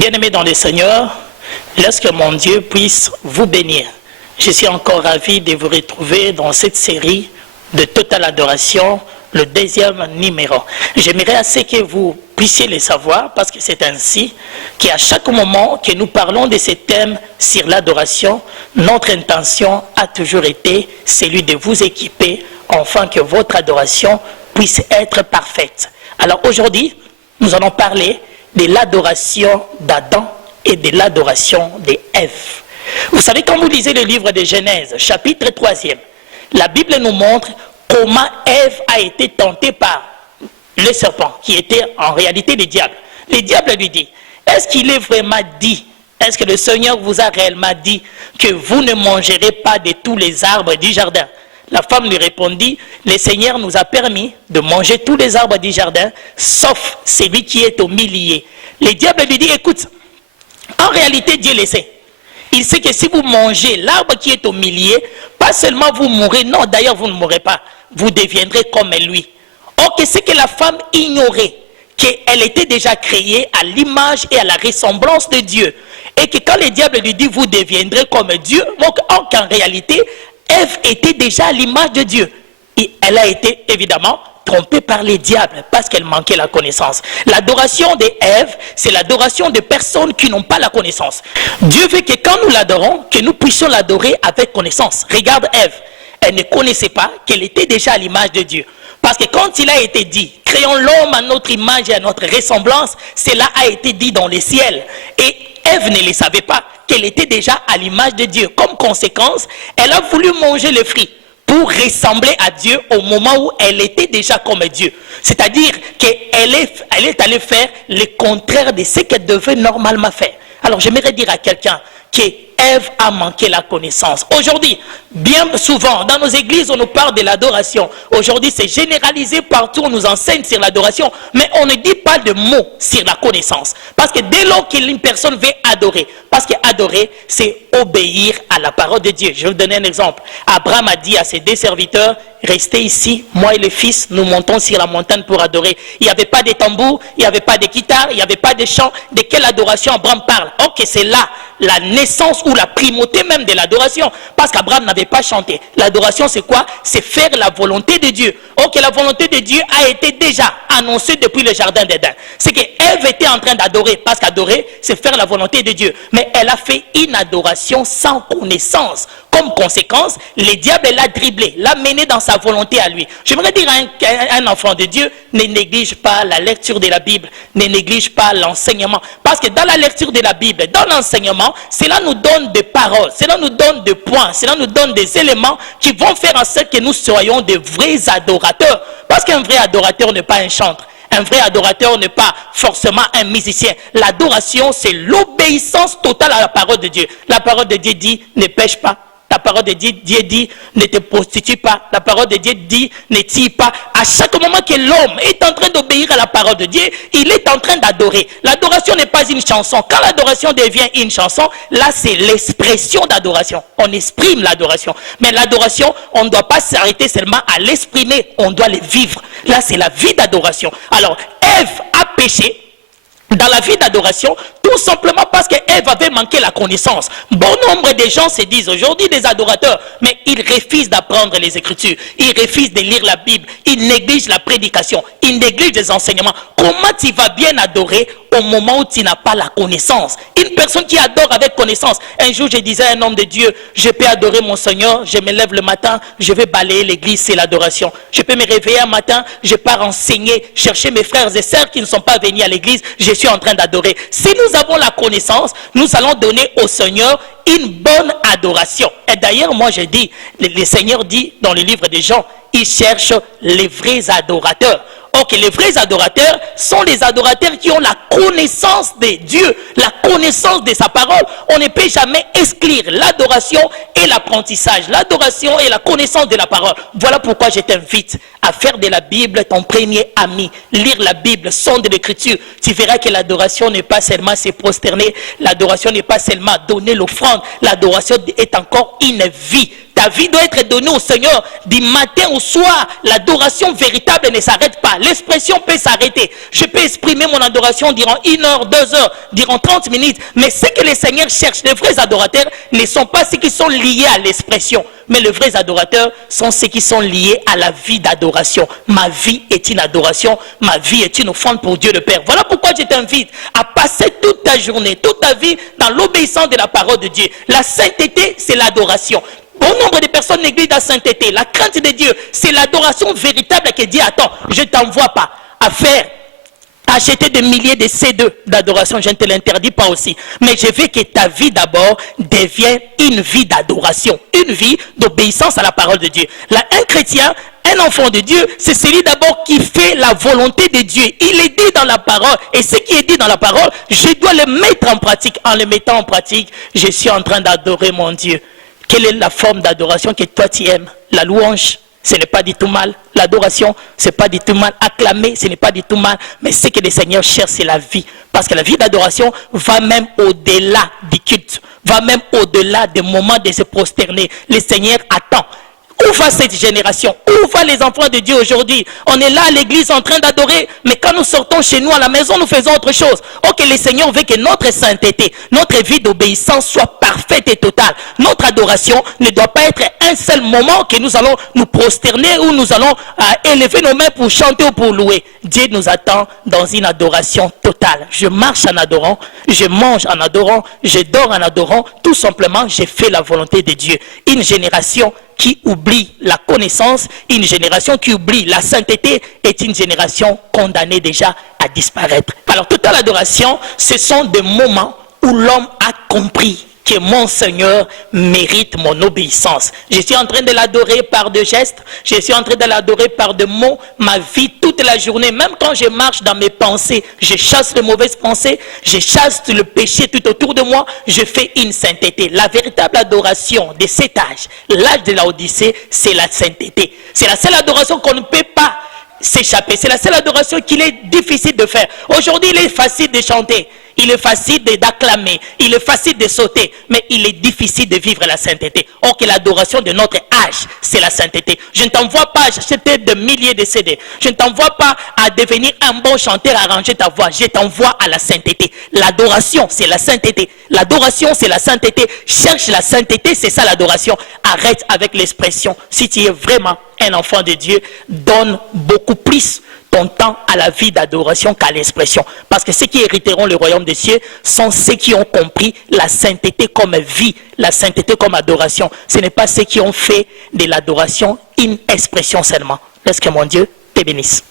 Bien-aimés dans le Seigneur, laisse que mon Dieu puisse vous bénir. Je suis encore ravi de vous retrouver dans cette série de Total Adoration, le deuxième numéro. J'aimerais assez que vous puissiez le savoir, parce que c'est ainsi qu'à chaque moment que nous parlons de ce thème sur l'adoration, notre intention a toujours été celui de vous équiper afin que votre adoration puisse être parfaite. Alors aujourd'hui, nous allons parler de l'adoration d'Adam et de l'adoration d'Ève. Vous savez, quand vous lisez le livre de Genèse, chapitre 3e, la Bible nous montre comment Ève a été tentée par le serpent, qui était en réalité le diable. Le diable lui dit, est-ce qu'il est vraiment dit, est-ce que le Seigneur vous a réellement dit que vous ne mangerez pas de tous les arbres du jardin? La femme lui répondit, le Seigneur nous a permis de manger tous les arbres du jardin, sauf celui qui est au milieu. Le diable lui dit, écoute, en réalité Dieu le sait. Il sait que si vous mangez l'arbre qui est au milieu, pas seulement vous mourrez, non, d'ailleurs vous ne mourrez pas, vous deviendrez comme lui. Or, c'est que la femme ignorait qu'elle était déjà créée à l'image et à la ressemblance de Dieu. Et que quand le diable lui dit, vous deviendrez comme Dieu, donc en réalité, Ève était déjà à l'image de Dieu. Et elle a été évidemment trompée par les diables parce qu'elle manquait la connaissance. L'adoration d'Ève, c'est l'adoration de personnes qui n'ont pas la connaissance. Dieu veut que quand nous l'adorons, que nous puissions l'adorer avec connaissance. Regarde Ève, elle ne connaissait pas qu'elle était déjà à l'image de Dieu. Parce que quand il a été dit, créons l'homme à notre image et à notre ressemblance, cela a été dit dans les ciels. Et Ève ne le savait pas qu'elle était déjà à l'image de Dieu. Comme conséquence, elle a voulu manger le fruit pour ressembler à Dieu au moment où elle était déjà comme Dieu. C'est-à-dire qu'elle est allée faire le contraire de ce qu'elle devait normalement faire. Alors j'aimerais dire à quelqu'un qu'Ève a manqué la connaissance. Aujourd'hui, bien souvent, dans nos églises, on nous parle de l'adoration. Aujourd'hui, c'est généralisé partout, on nous enseigne sur l'adoration, mais on ne dit pas de mots sur la connaissance. Parce que dès lors qu'une personne veut adorer, parce qu'adorer, c'est obéir à la parole de Dieu. Je vais vous donner un exemple. Abraham a dit à ses deux serviteurs, restez ici, moi et le fils, nous montons sur la montagne pour adorer. Il n'y avait pas de tambour, il n'y avait pas de guitare, il n'y avait pas de chant. De quelle adoration Abraham parle? Ok, c'est là la naissance ou la primauté même de l'adoration. Parce qu'Abraham n'avait pas chanté. L'adoration, c'est quoi? C'est faire la volonté de Dieu. Ok, la volonté de Dieu a été déjà annoncée depuis le jardin d'Éden. C'est qu'Ève était en train d'adorer. Parce qu'adorer, c'est faire la volonté de Dieu. Mais elle a fait une adoration sans connaissance. Comme conséquence, le diable l'a dribblé, l'a mené dans sa volonté à lui. J'aimerais dire à un enfant de Dieu, ne néglige pas la lecture de la Bible, ne néglige pas l'enseignement. Parce que dans la lecture de la Bible, dans l'enseignement, cela nous donne des paroles, cela nous donne des points, cela nous donne des éléments qui vont faire en sorte que nous soyons de vrais adorateurs. Parce qu'un vrai adorateur n'est pas un chantre. Un vrai adorateur n'est pas forcément un musicien. L'adoration, c'est l'obéissance totale à la parole de Dieu. La parole de Dieu dit, ne pêche pas. La parole de Dieu dit, ne te prostitue pas. La parole de Dieu dit, ne tire pas. À chaque moment que l'homme est en train d'obéir à la parole de Dieu, il est en train d'adorer. L'adoration n'est pas une chanson. Quand l'adoration devient une chanson, là c'est l'expression d'adoration. On exprime l'adoration. Mais l'adoration, on ne doit pas s'arrêter seulement à l'exprimer, on doit le vivre. Là c'est la vie d'adoration. Alors, Ève a péché dans la vie d'adoration, tout simplement parce qu'Ève avait manqué la connaissance. Bon nombre de gens se disent aujourd'hui des adorateurs, mais ils refusent d'apprendre les Écritures, ils refusent de lire la Bible, ils négligent la prédication, ils négligent les enseignements. Comment tu vas bien adorer au moment où tu n'as pas la connaissance? Une personne qui adore avec connaissance. Un jour, je disais à un homme de Dieu, je peux adorer mon Seigneur, je me lève le matin, je vais balayer l'église, c'est l'adoration. Je peux me réveiller un matin, je pars enseigner, chercher mes frères et sœurs qui ne sont pas venus à l'église, je suis en train d'adorer. Si nous avons la connaissance, nous allons donner au Seigneur une bonne adoration. Et d'ailleurs, moi je dis, le Seigneur dit dans le livre de Jean, il cherche les vrais adorateurs. Ok, les vrais adorateurs sont les adorateurs qui ont la connaissance de Dieu, la connaissance de sa parole. On ne peut jamais exclure l'adoration et l'apprentissage, l'adoration et la connaissance de la parole. Voilà pourquoi je t'invite à faire de la Bible ton premier ami. Lire la Bible, sonde l'écriture. Tu verras que l'adoration n'est pas seulement se prosterner, l'adoration n'est pas seulement donner l'offrande, l'adoration est encore une vie. Ta vie doit être donnée au Seigneur du matin au soir. L'adoration véritable ne s'arrête pas. L'expression peut s'arrêter. Je peux exprimer mon adoration durant 1 heure, 2 heures, durant 30 minutes. Mais ce que les Seigneurs cherchent, les vrais adorateurs, ne sont pas ceux qui sont liés à l'expression. Mais les vrais adorateurs sont ceux qui sont liés à la vie d'adoration. Ma vie est une adoration. Ma vie est une offrande pour Dieu le Père. Voilà pourquoi je t'invite à passer toute ta journée, toute ta vie dans l'obéissance de la parole de Dieu. La sainteté, c'est l'adoration. Bon nombre de personnes négligent la sainteté. La crainte de Dieu, c'est l'adoration véritable qui dit, attends, je ne t'envoie pas à faire, acheter des milliers de CD d'adoration, je ne te l'interdis pas aussi. Mais je veux que ta vie d'abord devienne une vie d'adoration, une vie d'obéissance à la parole de Dieu. Là, un chrétien, un enfant de Dieu, c'est celui d'abord qui fait la volonté de Dieu. Il est dit dans la parole, et ce qui est dit dans la parole, je dois le mettre en pratique. En le mettant en pratique, je suis en train d'adorer mon Dieu. Quelle est la forme d'adoration que toi tu aimes? La louange, ce n'est pas du tout mal. L'adoration, ce n'est pas du tout mal. Acclamer, ce n'est pas du tout mal. Mais ce que le Seigneur cherche, c'est la vie. Parce que la vie d'adoration va même au-delà du culte, va même au-delà des moments de se prosterner. Le Seigneur attend. Où va cette génération? Où va les enfants de Dieu aujourd'hui? On est là à l'église en train d'adorer, mais quand nous sortons chez nous à la maison, nous faisons autre chose. Ok, le Seigneur veut que notre sainteté, notre vie d'obéissance soit parfaite et totale. Notre adoration ne doit pas être un seul moment que nous allons nous prosterner ou nous allons élever nos mains pour chanter ou pour louer. Dieu nous attend dans une adoration totale. Je marche en adorant, je mange en adorant, je dors en adorant. Tout simplement, j'ai fait la volonté de Dieu. Une génération qui oublie la connaissance, une génération qui oublie la sainteté est une génération condamnée déjà à disparaître. Alors, toute l'adoration, ce sont des moments où l'homme a compris que mon Seigneur mérite mon obéissance. Je suis en train de l'adorer par des gestes, je suis en train de l'adorer par des mots, ma vie toute la journée, même quand je marche dans mes pensées, je chasse les mauvaises pensées, je chasse le péché tout autour de moi, je fais une sainteté. La véritable adoration de cet âge, l'âge de la Odyssée, c'est la sainteté. C'est la seule adoration qu'on ne peut pas s'échapper. C'est la seule adoration qu'il est difficile de faire. Aujourd'hui, il est facile de chanter. Il est facile d'acclamer, il est facile de sauter, mais il est difficile de vivre la sainteté. Or que l'adoration de notre âge, c'est la sainteté. Je ne t'envoie pas à acheter des milliers de CD. Je ne t'envoie pas à devenir un bon chanteur, à arranger ta voix. Je t'envoie à la sainteté. L'adoration, c'est la sainteté. L'adoration, c'est la sainteté. Cherche la sainteté, c'est ça l'adoration. Arrête avec l'expression. Si tu es vraiment un enfant de Dieu, donne beaucoup plus ton temps à la vie d'adoration qu'à l'expression. Parce que ceux qui hériteront le royaume des cieux sont ceux qui ont compris la sainteté comme vie, la sainteté comme adoration. Ce n'est pas ceux qui ont fait de l'adoration une expression seulement. Laisse que mon Dieu te bénisse.